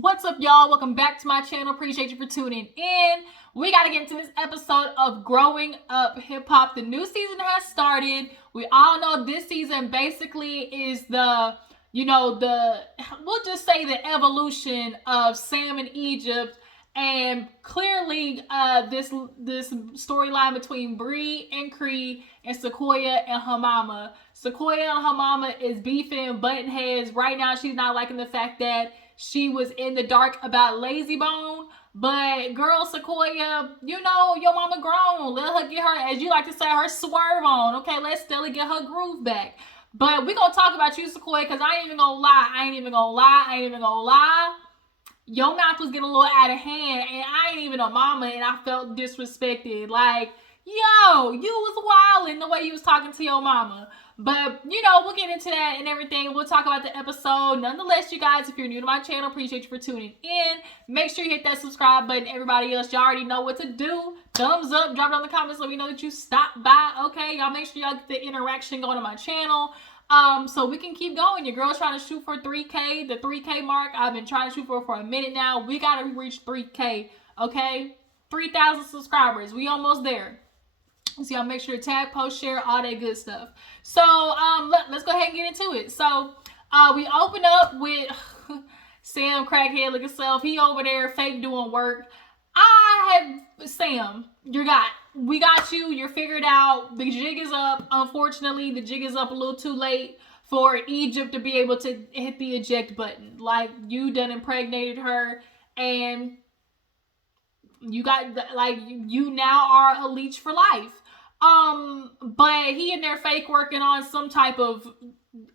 What's up, y'all? Welcome back to my channel. Appreciate you for tuning in. We got to get into this episode of Growing Up Hip Hop. The new season has started. We all know this season basically is we'll just say the evolution of Sam in Egypt. And clearly, this storyline between Bree and Cree and Sequoia and her mama. Sequoia and her mama is beefing, button heads. Right now, she's not liking the fact that she was in the dark about Lazy Bone. But girl, Sequoia, you know, your mama grown. Let her get her, as you like to say, her swerve on. Okay, let Stella get her groove back. But we gonna talk about you, Sequoia, because I ain't even gonna lie. Your mouth was getting a little out of hand, and I ain't even a mama, and I felt disrespected. Like, yo, you was wilding the way you was talking to your mama. But, you know, we'll get into that and everything. We'll talk about the episode. Nonetheless, you guys, if you're new to my channel, appreciate you for tuning in. Make sure you hit that subscribe button. Everybody else, y'all already know what to do. Thumbs up, drop it on the comments so we know that you stopped by. Okay, y'all make sure y'all get the interaction going on my channel. So we can keep going. Your girl's trying to shoot for 3K, the 3K mark. I've been trying to shoot for a minute now. We got to reach 3K, okay? 3,000 subscribers. We almost there. So y'all make sure to tag, post, share, all that good stuff. So let's go ahead and get into it. So we open up with Sam, crackhead looking self. He over there fake doing work. Sam, we got you. You're figured out. The jig is up. Unfortunately, the jig is up a little too late for Egypt to be able to hit the eject button. Like, you done impregnated her, and you now are a leech for life. But he in there fake working on some type of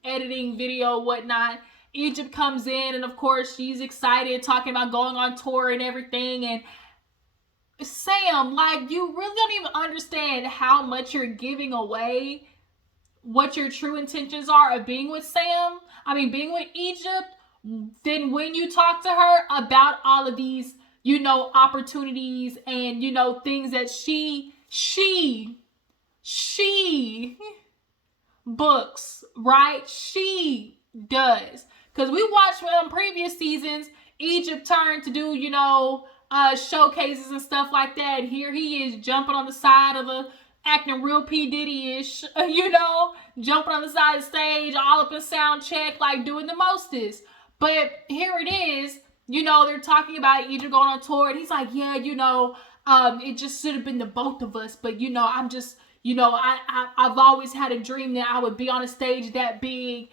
editing video, whatnot. Egypt comes in, and of course she's excited, talking about going on tour and everything. And Sam, like, you really don't even understand how much you're giving away what your true intentions are of being with being with Egypt. Then when you talk to her about all of these, opportunities and, things that she books, right? She does. Because we watched previous seasons, Egypt turned to do, showcases and stuff like that. Here he is jumping on the side of acting real P. Diddy-ish, jumping on the side of the stage, all up in sound check, like doing the mostest. But here it is, they're talking about Egypt going on tour, and he's like, yeah, it just should have been the both of us, but I'm just, I've always had a dream that I would be on a stage that big,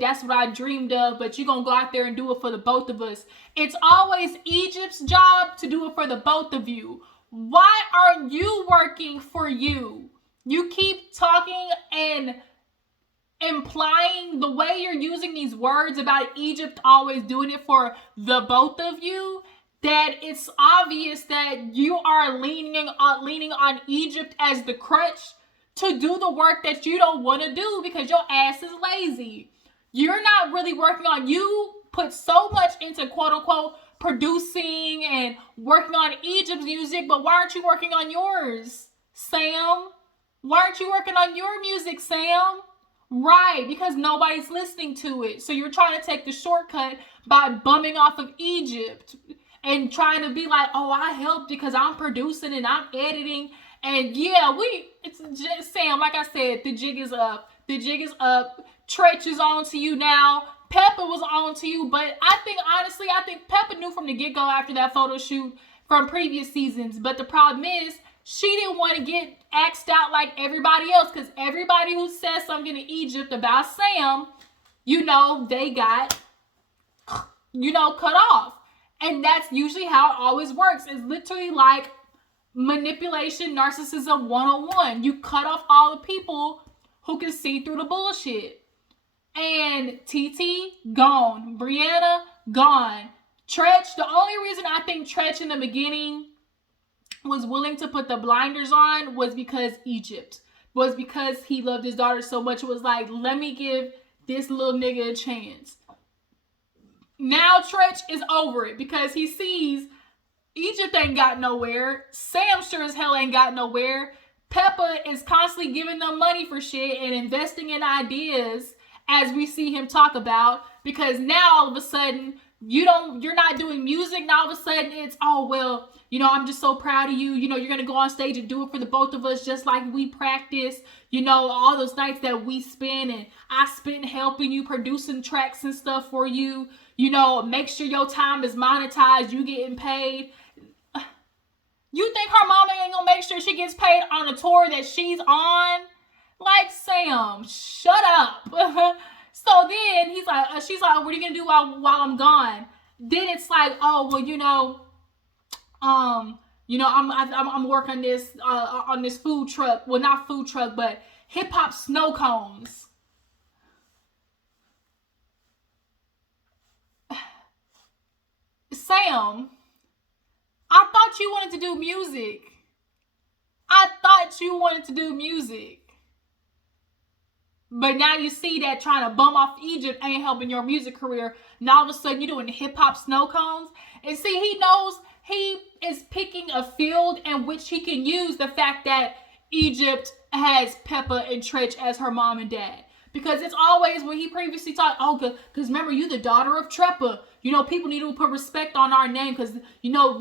that's what I dreamed of, but you're gonna go out there and do it for the both of us. It's always Egypt's job to do it for the both of you. Why aren't you working for you? You keep talking and implying the way you're using these words about Egypt always doing it for the both of you, that it's obvious that you are leaning on Egypt as the crutch to do the work that you don't want to do because your ass is lazy. You're not really working on, you put so much into quote unquote producing and working on Egypt's music, but why aren't you working on yours, Sam? Why aren't you working on your music, Sam? Right, because nobody's listening to it. So you're trying to take the shortcut by bumming off of Egypt and trying to be like, oh, I helped because I'm producing and I'm editing. And yeah, it's just, Sam, like I said, the jig is up. The jig is up. Tretch is on to you now. Peppa was on to you. But I think Peppa knew from the get-go after that photo shoot from previous seasons. But the problem is, she didn't want to get axed out like everybody else, because everybody who says something to Egypt about Sam, they got, cut off. And that's usually how it always works. It's literally like manipulation, narcissism 101. You cut off all the people who can see through the bullshit. And TT, gone. Brianna, gone. Tretch, the only reason I think Tretch in the beginning was willing to put the blinders on was because Egypt. Was because he loved his daughter so much. It was like, let me give this little nigga a chance. Now Tretch is over it because he sees Egypt ain't got nowhere. Sam sure as hell ain't got nowhere. Peppa is constantly giving them money for shit and investing in ideas, as we see him talk about, because now all of a sudden you're not doing music. Now all of a sudden it's, oh well, I'm just so proud of you. You're gonna go on stage and do it for the both of us, just like we practice. All those nights that we spend and I spent helping you, producing tracks and stuff for you. Make sure your time is monetized. You getting paid. You think her mama ain't gonna make sure she gets paid on a tour that she's on? Like, Sam, shut up. So then she's like, what are you gonna do while I'm gone? Then it's like, oh well, I'm working on this food truck. Well, not food truck, but hip-hop snow cones. Sam, I thought you wanted to do music. But now you see that trying to bum off Egypt ain't helping your music career. Now all of a sudden you're doing hip-hop snow cones. And see, he knows he is picking a field in which he can use the fact that Egypt has Peppa and Tretch as her mom and dad. Because it's always when he previously talked, oh, because remember, you the daughter of Treppa. People need to put respect on our name because,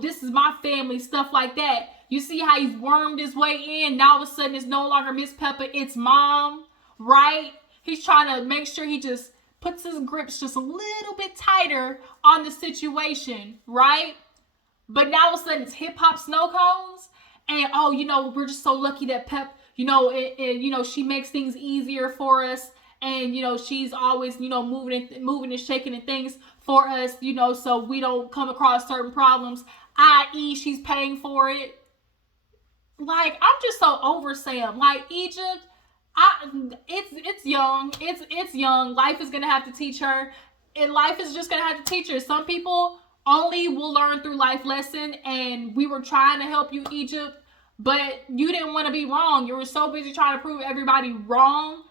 this is my family, stuff like that. You see how he's wormed his way in. Now all of a sudden it's no longer Miss Peppa, it's mom, right? He's trying to make sure he just puts his grips just a little bit tighter on the situation, right? But now all of a sudden it's hip-hop snow cones. And, oh, we're just so lucky that Pep, she makes things easier for us. And, she's always, moving and shaking and things for us, so we don't come across certain problems, i.e. she's paying for it. Like, I'm just so over Sam. Like, Egypt, it's young. It's young. Life is going to have to teach her. And life is just going to have to teach her. Some people only will learn through life lesson. And we were trying to help you, Egypt. But you didn't want to be wrong. You were so busy trying to prove everybody wrong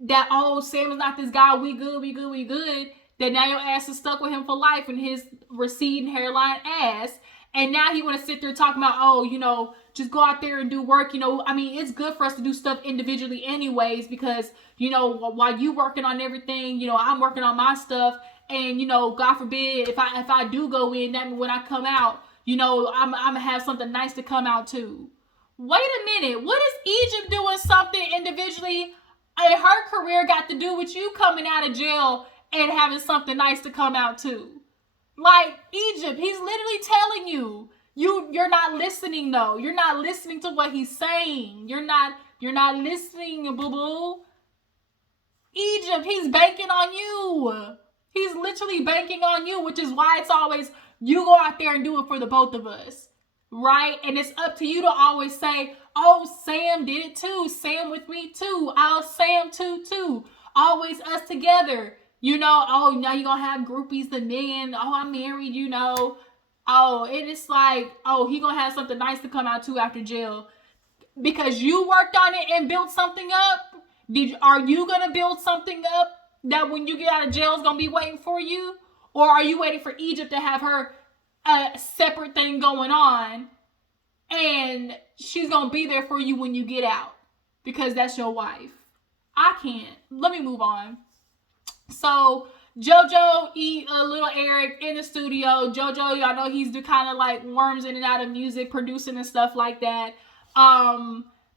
that, oh, Sam is not this guy. We good. That now your ass is stuck with him for life and his receding hairline ass. And now he want to sit there talking about, oh, just go out there and do work. It's good for us to do stuff individually anyways because, while you working on everything, I'm working on my stuff. And, God forbid, if I do go in, that means when I come out, I'm going to have something nice to come out too. Wait a minute. What is Egypt doing something individually and her career got to do with you coming out of jail and having something nice to come out too? Like, Egypt, he's literally telling you, you're not listening though. You're not listening to what he's saying. You're not listening, boo-boo. Egypt, he's banking on you. He's literally banking on you, which is why it's always, you go out there and do it for the both of us, right? And it's up to you to always say, oh, Sam did it too. Sam with me too. Oh, Sam too. Always us together. Oh, now you're going to have groupies, the men. Oh, I'm married, Oh, and it's like, oh, he going to have something nice to come out too after jail. Because you worked on it and built something up. Are you going to build something up that when you get out of jail is going to be waiting for you? Or are you waiting for Egypt to have her separate thing going on and she's going to be there for you when you get out? Because that's your wife. I can't. Let me move on. So Jojo, little Eric in the studio. Jojo, y'all know he's the kind of like worms in and out of music, producing and stuff like that.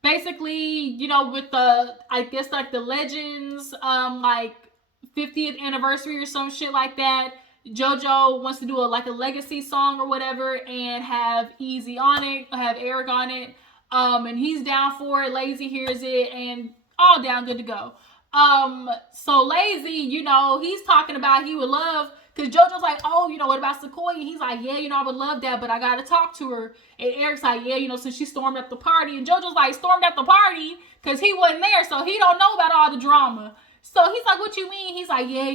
Basically, with the, I guess like the Legends, like 50th anniversary or some shit like that. Jojo wants to do a legacy song or whatever and have Easy on it, have Eric on it. And he's down for it. Lazy hears it and all down, good to go. So Lazy, he's talking about he would love, because Jojo's like, oh, what about Sequoia? He's like, yeah, I would love that, but I gotta talk to her. And Eric's like, yeah, since she stormed at the party. And Jojo's like, stormed at the party? Because he wasn't there, so he don't know about all the drama. So he's like, what you mean? He's like, yeah,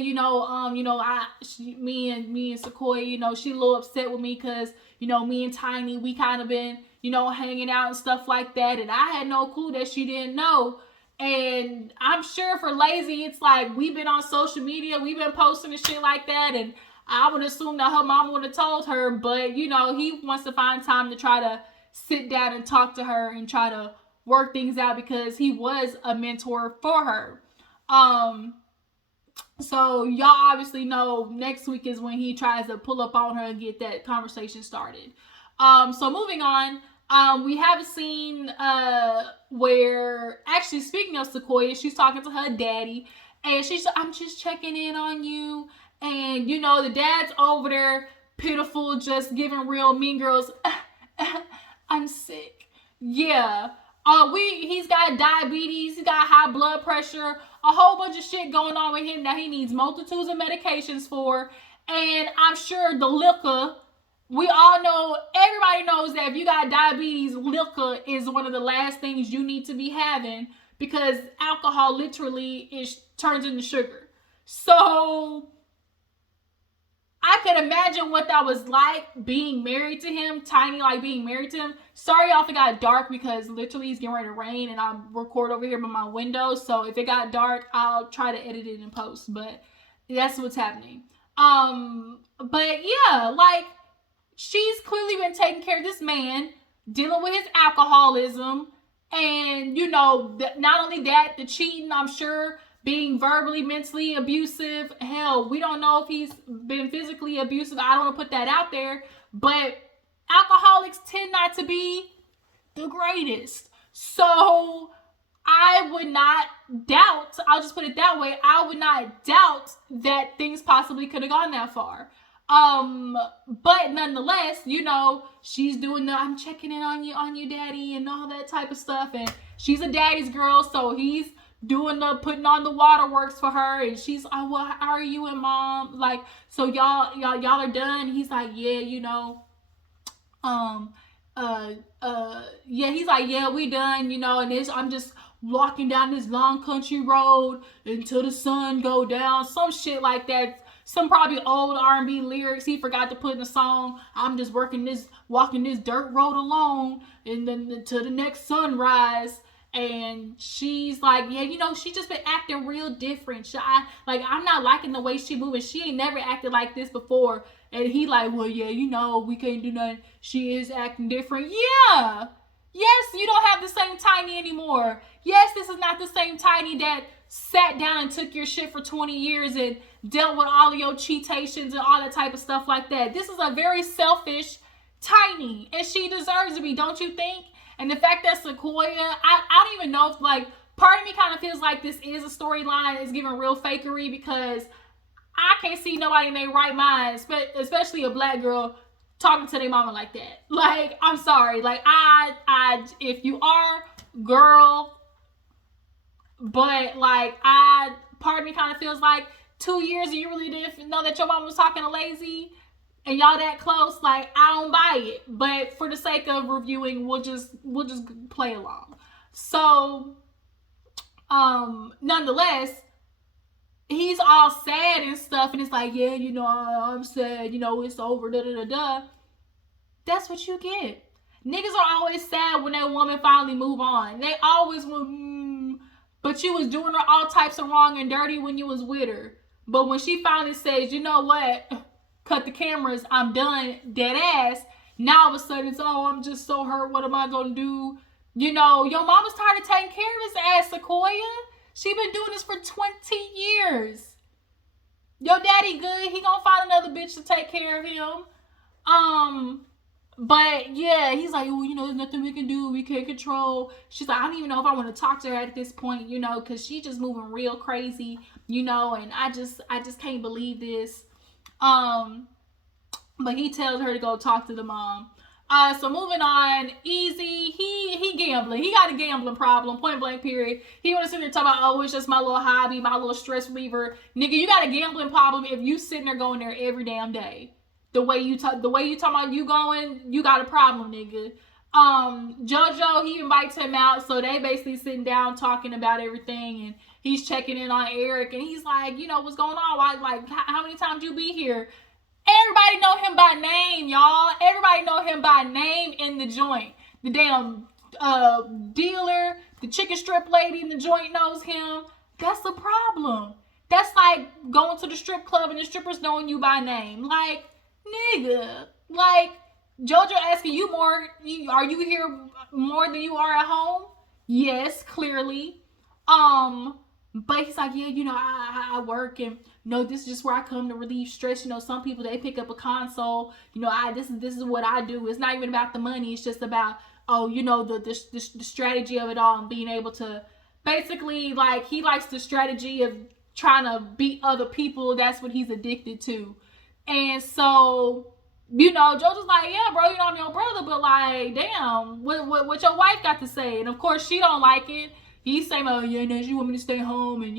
me and Sequoia, she a little upset with me because, me and Tiny, we kind of been, hanging out and stuff like that. And I had no clue that she didn't know. And I'm sure for Lazy, it's like, we've been on social media, we've been posting and shit like that. And I would assume that her mom would have told her, but, he wants to find time to try to sit down and talk to her and try to work things out because he was a mentor for her. So y'all obviously know next week is when he tries to pull up on her and get that conversation started. So moving on, we have a scene where, actually, speaking of Sequoia, she's talking to her daddy, and she's like, I'm just checking in on you. And, you know, the dad's over there, pitiful, just giving real mean girls, I'm sick. Yeah. He's got diabetes, he's got high blood pressure, a whole bunch of shit going on with him that he needs multitudes of medications for. And I'm sure the liquor, we all know, everybody knows that if you got diabetes, liquor is one of the last things you need to be having, because alcohol literally turns into sugar. So I could imagine what that was like, being married to him, Tiny, like being married to him. Sorry y'all if it got dark, because literally it's getting ready to rain and I'm recording over here by my window. So if it got dark, I'll try to edit it in post, but that's what's happening. But yeah, like, she's clearly been taking care of this man, dealing with his alcoholism, and, you know, not only that, the cheating, I'm sure, being verbally, mentally abusive. Hell, we don't know if he's been physically abusive. I don't want to put that out there, but alcoholics tend not to be the greatest. So I would not doubt, I'll just put it that way, I would not doubt that things possibly could have gone that far. But nonetheless, you know, she's doing the I'm checking in on you, daddy, and all that type of stuff. And she's a daddy's girl, so he's doing the putting on the waterworks for her. And she's, oh, well, how are you and mom? Like, so y'all are done? He's like, yeah, you know, yeah, he's like, yeah, we done, you know, and I'm just walking down this long country road until the sun go down, some shit like that. Some probably old R&B lyrics he forgot to put in the song. I'm just walking this dirt road alone, and then to the next sunrise. And she's like, yeah, you know, she just been acting real different. I'm not liking the way she moving. She ain't never acted like this before. And he like, well, yeah, you know, we can't do nothing. She is acting different. Yeah. Yes, you don't have the same Tiny anymore. Yes, this is not the same Tiny that sat down and took your shit for 20 years and dealt with all of your cheatations and all that type of stuff like that. This is a very selfish Tiny, and she deserves to be, don't you think? And the fact that Sequoia, I don't even know if, like, part of me kind of feels like this is a storyline, it's giving real fakery, because I can't see nobody in their right minds, but especially a black girl, talking to their mama like that. Like, I'm sorry. Like, if you are, girl, but, like, part of me kind of feels like 2 years and you really didn't know that your mama was talking to Lazy and y'all that close. Like, I don't buy it. But for the sake of reviewing, we'll just play along. So, nonetheless, he's all sad and stuff, and it's like, yeah, you know, I'm sad, you know, it's over, da-da-da-da. That's what you get. Niggas are always sad when that woman finally move on. They always but you was doing her all types of wrong and dirty when you was with her. But when she finally says, you know what, cut the cameras, I'm done, dead ass, now all of a sudden it's, oh, I'm just so hurt, what am I gonna do? You know, your mama's tired of taking care of his ass, Sequoia. She been doing this for 20 years. Your daddy good. He gonna find another bitch to take care of him. But yeah, he's like, well, you know, there's nothing we can do. We can't control. She's like, I don't even know if I want to talk to her at this point, you know, because she just moving real crazy, you know, and I just can't believe this. But he tells her to go talk to the mom. So moving on, Easy, he gambling. He got a gambling problem, point blank period. He want to sit there and talk about, oh, it's just my little hobby, my little stress reliever. Nigga, you got a gambling problem if you sitting there going there every damn day. The way you talk about you going, you got a problem, nigga. Jojo, he invites him out, so they basically sitting down talking about everything, and he's checking in on Eric, and he's like, you know, what's going on? Why, like, how many times you be here? Everybody know him by name, y'all. Everybody know him by name in the joint. The damn dealer, the chicken strip lady in the joint knows him. That's the problem. That's like going to the strip club and the strippers knowing you by name. Like, nigga, like, Jojo asking you more, are you here more than you are at home? Yes, clearly. But he's like, yeah, you know, I work, and this is just where I come to relieve stress. Some people, they pick up a console. This is what I do. It's not even about the money. It's just about, the strategy of it all, and being able to basically, like, he likes the strategy of trying to beat other people. That's what he's addicted to. And so, JoJo's like, yeah, bro, I'm your brother, but like, damn, what your wife got to say? And of course, she don't like it. He's saying, oh, yeah, no, she want me to stay home and,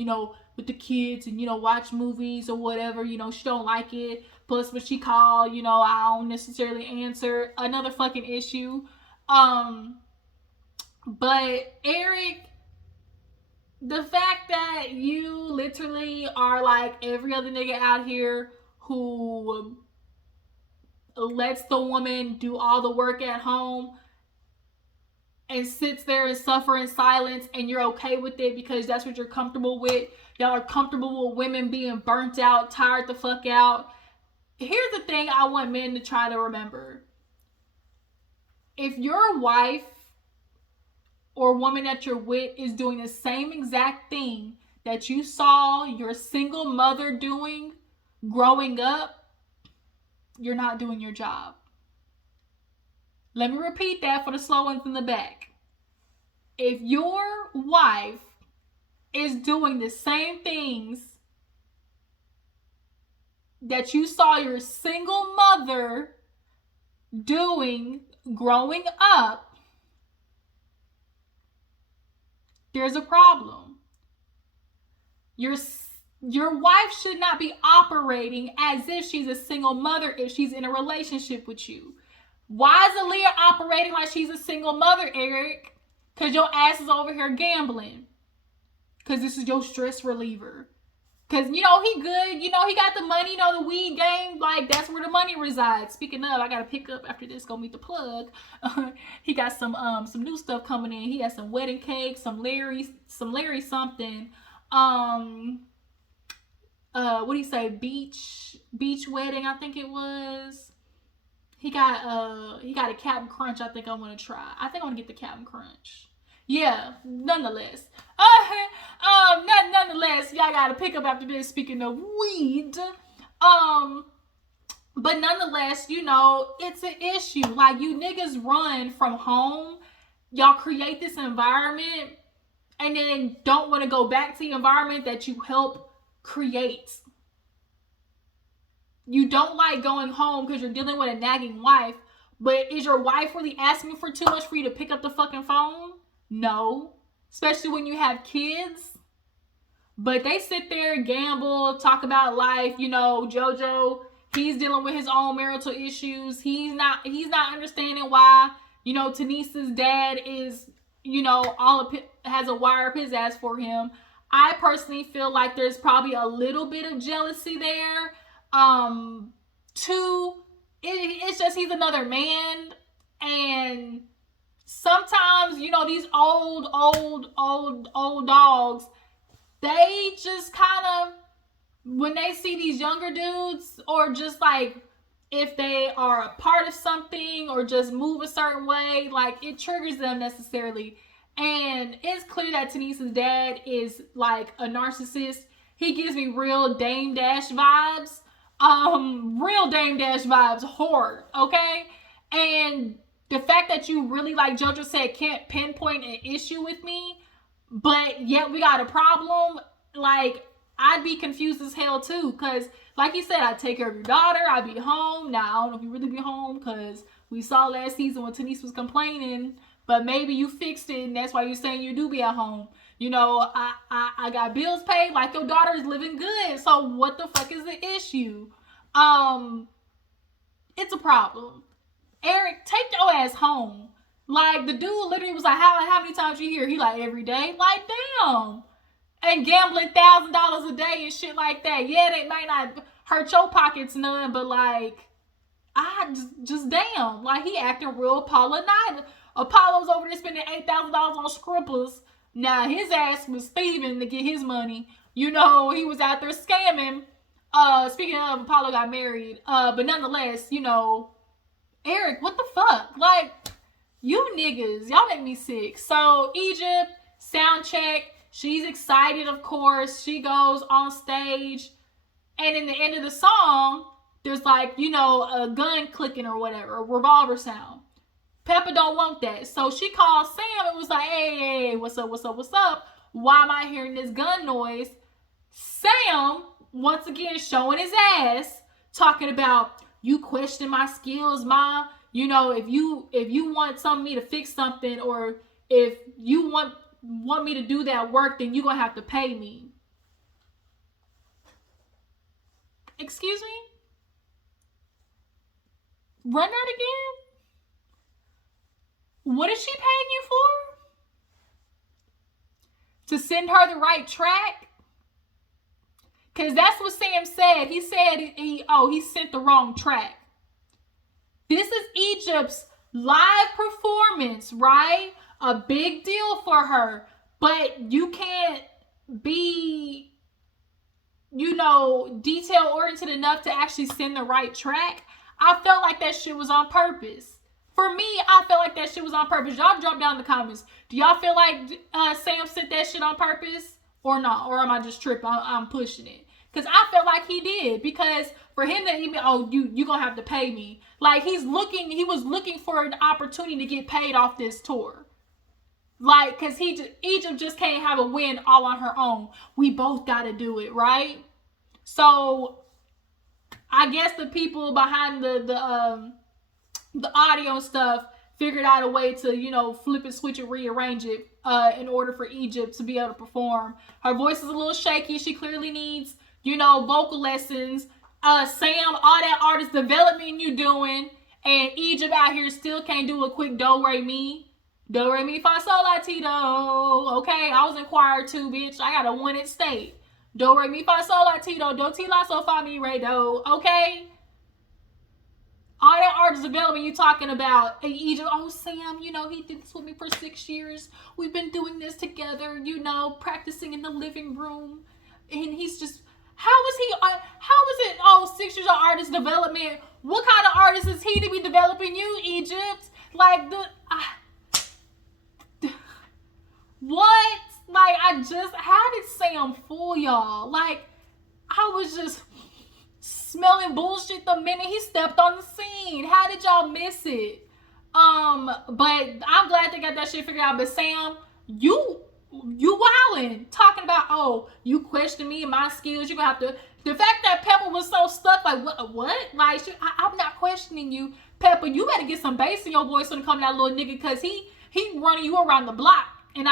with the kids and, watch movies or whatever. She don't like it. Plus, when she called, I don't necessarily answer. Another fucking issue. But Eric, the fact that you literally are like every other nigga out here who lets the woman do all the work at home and sits there and suffer in silence, and you're okay with it because that's what you're comfortable with. Y'all are comfortable with women being burnt out, tired the fuck out. Here's the thing I want men to try to remember. If your wife or woman that you're with is doing the same exact thing that you saw your single mother doing growing up, you're not doing your job. Let me repeat that for the slow ones in the back. If your wife is doing the same things that you saw your single mother doing growing up, there's a problem. Your wife should not be operating as if she's a single mother if she's in a relationship with you. Why is Aaliyah operating like she's a single mother, Eric? Because your ass is over here gambling. Because this is your stress reliever. Because, he good. He got the money. The weed game. Like, that's where the money resides. Speaking of, I got to pick up after this. Go meet the plug. He got some new stuff coming in. He has some wedding cake. Some Larry something. What do you say? Beach wedding, I think it was. He got a Captain Crunch. I think I want to try. I think I want to get the Captain Crunch. Yeah, nonetheless. Nonetheless, y'all got to pick up after this. Speaking of weed, but nonetheless, it's an issue. Like, you niggas run from home. Y'all create this environment, and then don't want to go back to the environment that you help create. You don't like going home because you're dealing with a nagging wife, but is your wife really asking for too much for you to pick up the fucking phone? No. Especially when you have kids. But they sit there and gamble, talk about life. Jojo, he's dealing with his own marital issues. He's not understanding why, Tanisa's dad is, has a wire up his ass for him. I personally feel like there's probably a little bit of jealousy there. Two, it's just he's another man, and sometimes, these old dogs, they just kind of, when they see these younger dudes, or just like if they are a part of something or just move a certain way, like, it triggers them necessarily. And it's clear that Tanisa's dad is like a narcissist. He gives me real Dame Dash vibes. Real Dame Dash vibes, hard, okay? And the fact that you really, like Jojo said, can't pinpoint an issue with me, but yet we got a problem, like, I'd be confused as hell too, because like you said, I take care of your daughter, I be home. Now, I don't know if you really be home, because we saw last season when Tanise was complaining, but maybe you fixed it, and that's why you're saying you do be at home. I got bills paid, like your daughter is living good. So what the fuck is the issue? It's a problem. Eric, take your ass home. Like, the dude literally was like, how many times you here? He like, every day. Like, damn. And gambling $1,000 a day and shit like that. Yeah, that might not hurt your pockets none, but like, I just damn. Like, he acting real Apollo-night. Apollo's over there spending $8,000 on scribblers. Now, his ass was thieving to get his money. He was out there scamming. Speaking of, Apollo got married. But nonetheless, Eric, what the fuck? Like, you niggas, y'all make me sick. So, Egypt, sound check. She's excited, of course. She goes on stage. And in the end of the song, there's like, you know, a gun clicking or whatever, a revolver sound. Peppa don't want that. So she called Sam and was like, hey, what's up, what's up, what's up? Why am I hearing this gun noise? Sam, once again, showing his ass, talking about, you question my skills, Ma. You know, if you want me to fix something, or if you want me to do that work, then you're going to have to pay me. Excuse me? Run that again? What is she paying you for? To send her the right track? Because that's what Sam said. He said he sent the wrong track. This is Egypt's live performance, right? A big deal for her. But you can't be, you know, detail-oriented enough to actually send the right track. I felt like that shit was on purpose. For me, I felt like that shit was on purpose. Y'all drop down in the comments. Do y'all feel like Sam sent that shit on purpose? Or not? Or am I just tripping? I'm pushing it. Because I felt like he did. Because for him to even, you gonna have to pay me. Like, he was looking for an opportunity to get paid off this tour. Like, because Egypt just can't have a win all on her own. We both gotta do it, right? So, I guess the people behind the audio stuff figured out a way to, you know, flip it, switch it, rearrange it in order for Egypt to be able to perform. Her voice is a little shaky. She clearly needs, you know, vocal lessons. Sam, all that artist development you doing, and Egypt out here still can't do a quick do, re, mi. Do, re, mi, fa, sol, la, ti, do. Okay, I was in choir too, bitch. I got a 1 state. Do, re, mi, fa, sol, la, ti, do. Do, ti, la, sol, fa, mi, re, do. Okay? All that artist development you talking about, and Egypt, Sam, you know, he did this with me for 6 years. We've been doing this together, you know, practicing in the living room. And he's just, how is it, 6 years of artist development? What kind of artist is he to be developing you, Egypt? Like, what? Like, how did Sam fool y'all? Like, I was just smelling bullshit the minute he stepped on the scene. How did y'all miss it? But I'm glad they got that shit figured out. But Sam, you wildin', talking about, you question me and my skills. You gonna have to. The fact that Peppa was so stuck, like what? Like, I'm not questioning you, Peppa. You better get some bass in your voice when it comes to that little nigga, cause he running you around the block and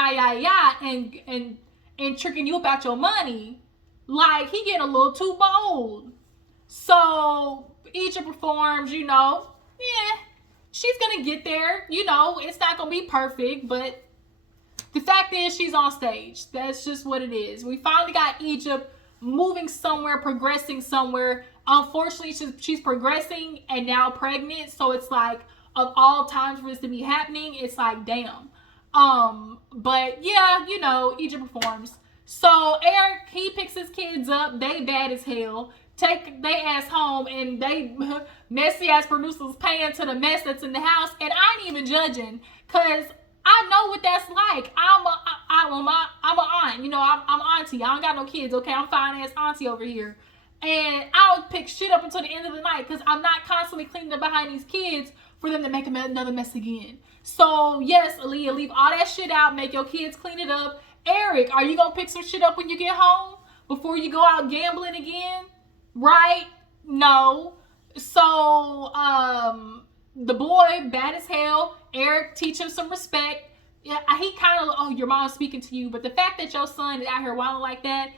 and tricking you about your money. Like, he getting a little too bold. So Egypt performs, you know, she's gonna get there. You know, it's not gonna be perfect, but the fact is she's on stage. That's just what it is. We finally got Egypt moving somewhere, progressing somewhere. Unfortunately, she's progressing and now pregnant. So it's like, of all times for this to be happening, it's like, damn. But yeah, you know, Egypt performs. So Eric, he picks his kids up. They bad as hell. Take they ass home, and they messy ass producers paying to the mess that's in the house. And I ain't even judging, cause I know what that's like. I'm an aunt, you know. I'm auntie. I don't got no kids, okay? I'm fine ass auntie over here, and I would pick shit up until the end of the night, cause I'm not constantly cleaning up behind these kids for them to make another mess again. So yes, Aaliyah, leave all that shit out. Make your kids clean it up. Eric, are you gonna pick some shit up when you get home before you go out gambling again? Right? No. So, the boy, bad as hell. Eric, teach him some respect. Yeah, he kind of, your mom's speaking to you. But the fact that your son is out here wilding like that,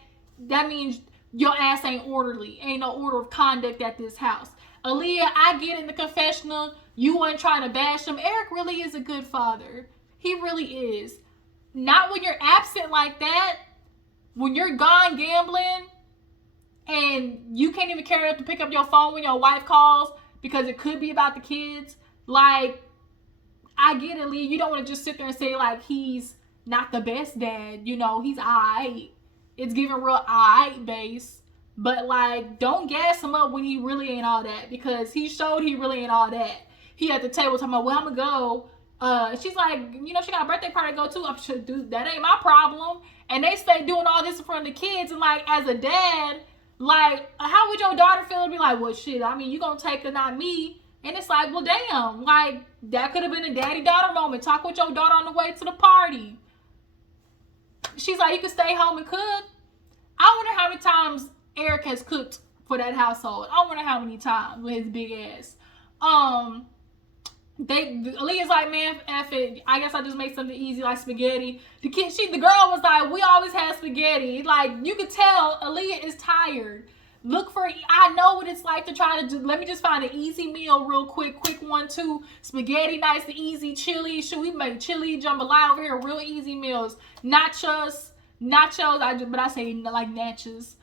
that means your ass ain't orderly. Ain't no order of conduct at this house. Aaliyah, I get in the confessional. You weren't trying to bash him. Eric really is a good father. He really is. Not when you're absent like that. When you're gone gambling, and you can't even carry up to pick up your phone when your wife calls because it could be about the kids. Like, I get it, Lee. You don't want to just sit there and say, like, he's not the best dad. You know, he's aight. It's giving real aight base. But, like, don't gas him up when he really ain't all that, because he showed he really ain't all that. He at the table talking about, well, I'm going to go. She's like, you know, she got a birthday party to go to. I'm sure, dude, that ain't my problem. And they stay doing all this in front of the kids. And, like, as a dad, Like, how would your daughter feel to be like, well, shit, I mean, you gonna take her, not me? And it's like, well, damn, like, that could have been a daddy-daughter moment. Talk with your daughter on the way to the party. She's like, you can stay home and cook. I wonder how many times Eric has cooked for that household. I wonder how many times with his big ass. Aaliyah's like, man, F it. I guess I just make something easy like spaghetti. The girl was like, we always have spaghetti. Like, you could tell Aaliyah is tired. I know what it's like to try to do. Let me just find an easy meal real quick. Quick 1-2. Spaghetti, nice and easy. Chili. Should we make chili jambalaya over here? Real easy meals. Nachos. But I say like nachos.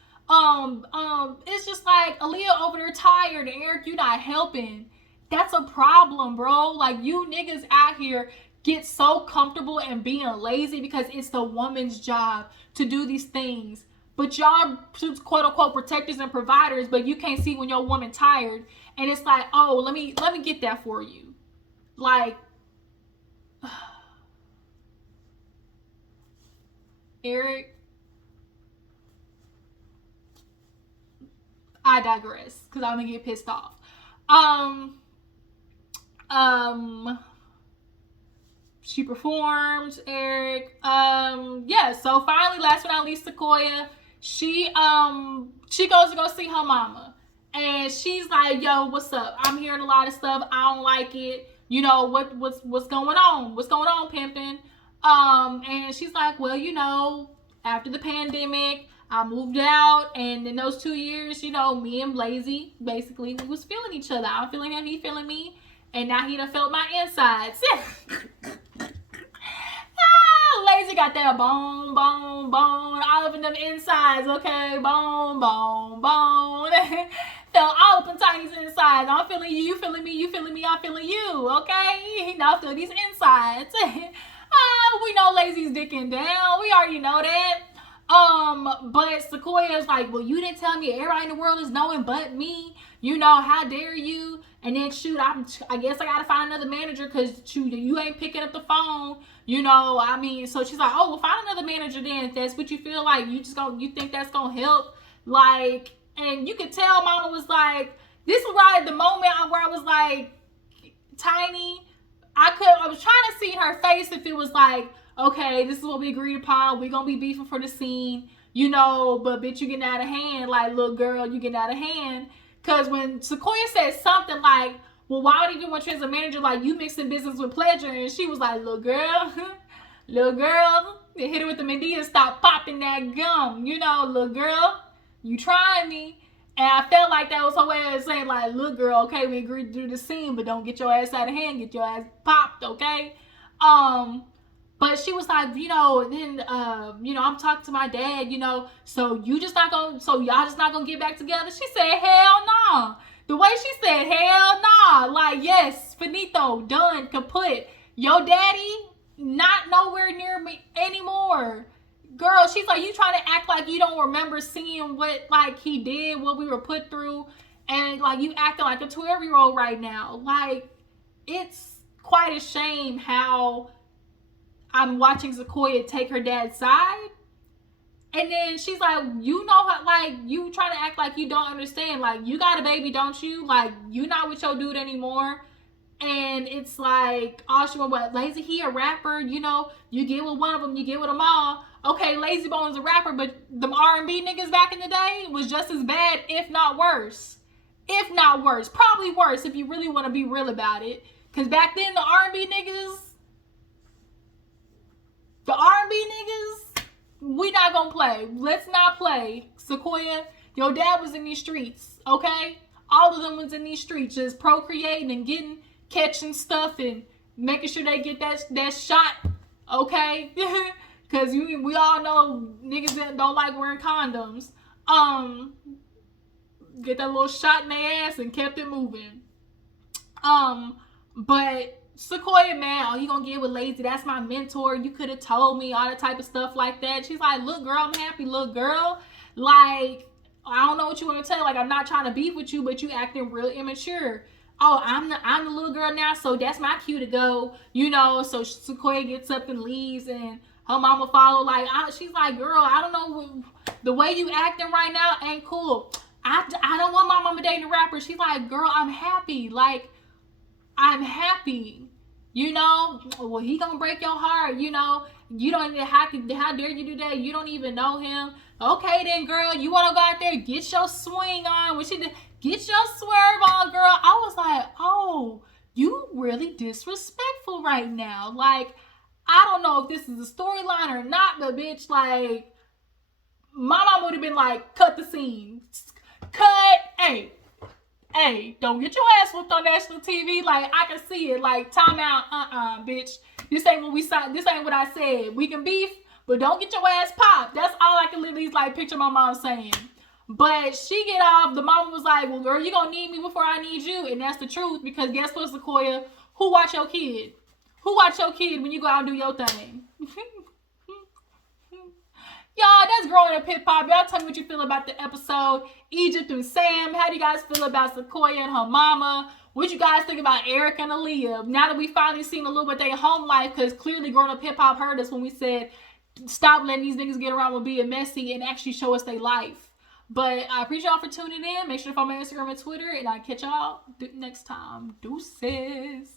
It's just like Aaliyah over there tired, and Eric, you not helping. That's a problem, bro. Like, you niggas out here get so comfortable and being lazy because it's the woman's job to do these things. But y'all, quote unquote, protectors and providers, but you can't see when your woman tired. And it's like, oh, let me get that for you. Like, Eric, I digress because I'm gonna get pissed off. She performs, Eric. Yeah, so finally, last but not least, Sequoia, she goes to go see her mama. And she's like, yo, what's up? I'm hearing a lot of stuff. I don't like it. You know, what's going on? What's going on, pimpin'? And she's like, well, you know, after the pandemic, I moved out, and in those 2 years, you know, me and Blazy, basically, we was feeling each other. I'm feeling him, he feeling me, and now he done felt my insides. Lazy got that bone, all up in them insides, okay? Bone. Felt all up in Tiny's insides. I'm feeling you, you feeling me, you feeling me, I'm feeling you, okay? Now feel these insides. We know Lazy's dicking down. We already know that. But Sequoia's like, well, you didn't tell me everybody in the world is knowing but me. You know, how dare you? And then shoot, I guess I gotta find another manager because shoot, you ain't picking up the phone. You know, I mean, so she's like, oh, well, find another manager then. If that's what you feel like, you think that's gonna help. Like, and you could tell Mama was like, this was right at the moment where I was like, Tiny, I was trying to see in her face if it was like, okay, this is what we agreed upon. We're going to be beefing for the scene, you know, but bitch, you getting out of hand. Like, little girl, you getting out of hand. Because when Sequoia said something like, well, why would he want you as a manager? Like, you mixing business with pleasure. And she was like, little girl, they hit her with the Medea, stop popping that gum. You know, little girl, you trying me. And I felt like that was her way of saying, like, look, girl, okay, we agreed to do the scene, but don't get your ass out of hand, get your ass popped, okay? But she was like, you know, and then, you know, I'm talking to my dad, you know, so y'all just not gonna get back together? She said, hell no. The way she said, hell no, like, yes, finito, done, kaput. Your daddy, not nowhere near me anymore. Girl, she's like, you trying to act like you don't remember seeing what, like, he did, what we were put through, and, like, you acting like a 12-year-old right now. Like, it's quite a shame how I'm watching Sequoia take her dad's side. And then she's like, you know how, like, you trying to act like you don't understand. Like, you got a baby, don't you? Like, you not with your dude anymore. And it's like, oh, she went, what, Lazy, he a rapper, you know, you get with one of them, you get with them all. Okay, Lazy Bone's a rapper, but them R&B niggas back in the day was just as bad, if not worse. If not worse. Probably worse if you really want to be real about it. Because back then, the R&B niggas, we not gonna play. Let's not play. Sequoia, your dad was in these streets, okay? All of them was in these streets, just procreating and catching stuff and making sure they get that shot, okay? Because we all know niggas that don't like wearing condoms. Get that little shot in their ass and kept it moving. But Sequoia, man, oh, you gonna get with Lazy? That's my mentor. You could have told me all that type of stuff like that. She's like, look, girl, I'm happy, look, girl. Like, I don't know what you want to tell. Like, I'm not trying to beef with you, but you acting real immature. Oh, I'm the little girl now, so that's my cue to go. You know, so Sequoia gets up and leaves, and Her mama follow, like, she's like, girl, I don't know, the way you acting right now ain't cool. I don't want my mama dating a rapper. She's like, girl, I'm happy. Like, I'm happy. You know, well, he gonna break your heart. You know, you don't even how dare you do that? You don't even know him. Okay, then, girl, you wanna go out there, get your swing on. When she did, get your swerve on, girl. I was like, oh, you really disrespectful right now. Like, I don't know if this is a storyline or not, but bitch, like, my mom would have been like, cut the scene. Cut. Hey, don't get your ass whooped on national TV. Like, I can see it. Like, time out. Bitch. This ain't what this ain't what I said. We can beef, but don't get your ass popped. That's all I can literally, like, picture my mom saying. But she get off. The mama was like, well, girl, you gonna need me before I need you. And that's the truth. Because guess what, Sequoia? Who watch your kid? Who watch your kid when you go out and do your thing? Y'all, that's growing up hip-hop. Y'all tell me what you feel about the episode. Egypt and Sam. How do you guys feel about Sequoia and her mama? What you guys think about Eric and Aaliyah? Now that we finally seen a little bit of their home life, because clearly growing up hip-hop heard us when we said, stop letting these niggas get around with being messy and actually show us their life. But I appreciate y'all for tuning in. Make sure to follow my Instagram and Twitter, and I'll catch y'all next time. Deuces.